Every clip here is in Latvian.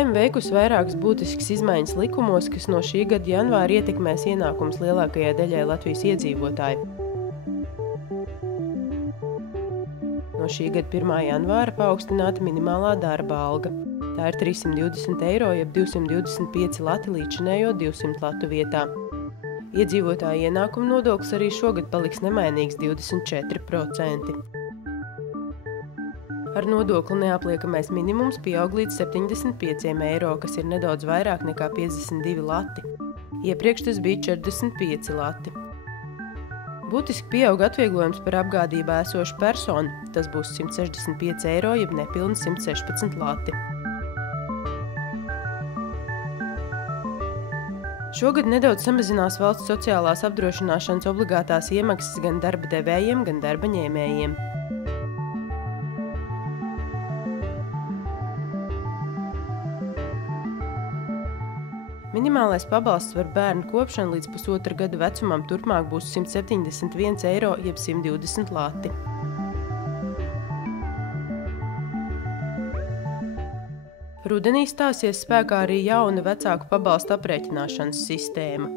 Saeima veikusi vairākas būtiskas izmaiņas likumos, kas no šī gada janvāra ietekmēs ienākumus lielākajai daļai Latvijas iedzīvotāju. No šī gada 1. janvāra paaugstināta minimālā darba alga. Tā ir 320 eiro, jeb 225 lati līdzinējo 200 latu vietā. Iedzīvotāju ienākumu nodoklis arī šogad paliks nemainīgs 24%. Ar nodokli neapliekamais minimums pieaug līdz 75 eiro, kas ir nedaudz vairāk nekā 52 lati. Iepriekš tas bija 45 lati. Būtiski pieaug atvieglojums par apgādībā esošu personu. Tas būs 165 eiro, jeb nepilni 116 lati. Šogad nedaudz samazinās valsts sociālās apdrošināšanas obligātās iemaksas gan darba devējiem, gan darba ņēmējiem. Minimālais pabalsts par bērnu kopšanu līdz 1,5 gada vecumam turpmāk būs 171 eiro, jeb 120 lati. Rudenī stāsies spēkā arī jauna vecāku pabalsta aprēķināšanas sistēma.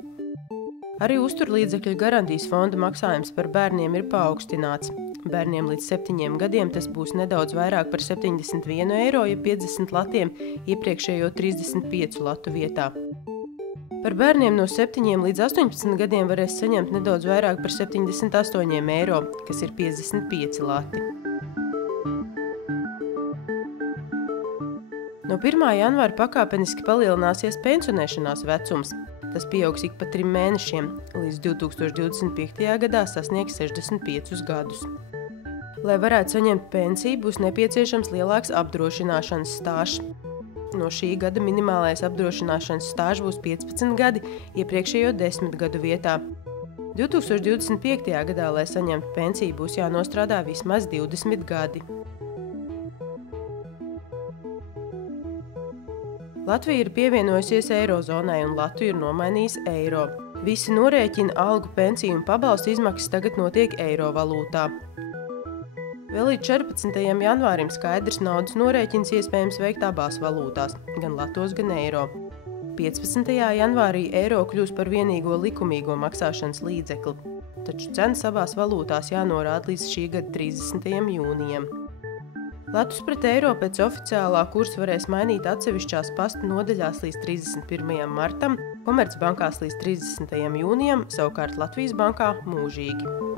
Arī uzturlīdzekļu garantijas fonda maksājums par bērniem ir paaugstināts. Bērniem līdz 7 gadiem tas būs nedaudz vairāk par 71 eiro, ja 50 latiem, iepriekšējo 35 latu vietā. Par bērniem no 7 līdz 18 gadiem varēs saņemt nedaudz vairāk par 78 eiro, kas ir 55 lati. No 1. janvāra pakāpeniski palielināsies pensionēšanās vecums. Tas pieaugs ik pa 3 mēnešiem, līdz 2025. gadā sasniegs 65 gadus. Lai varētu saņemt pensiju, būs nepieciešams lielāks apdrošināšanas stāžs. No šī gada minimālais apdrošināšanas stāžs būs 15 gadi, iepriekšējo 10 gadu vietā. 2025. gadā, lai saņemtu pensiju, būs jānostrādā vismaz 20 gadi. Latvija ir pievienojusies eirozonai un Latviju ir nomainījis eiro. Visi norēķina algu, pensiju un pabalstu izmaksas tagad notiek eiro valūtā. Vēl līdz 14. janvārim skaidrs naudas norēķins iespējams veikt abās valūtās, gan latos, gan eiro. 15. janvārī eiro kļūs par vienīgo likumīgo maksāšanas līdzekli, taču cenas abās valūtās jānorāda līdz šī gada 30. jūnijam. Latus pret eiro pēc oficiālā kursa varēs mainīt atsevišķās pasta nodaļās līdz 31. martam, Komercbankās līdz 30. jūnijam, savukārt Latvijas bankā mūžīgi.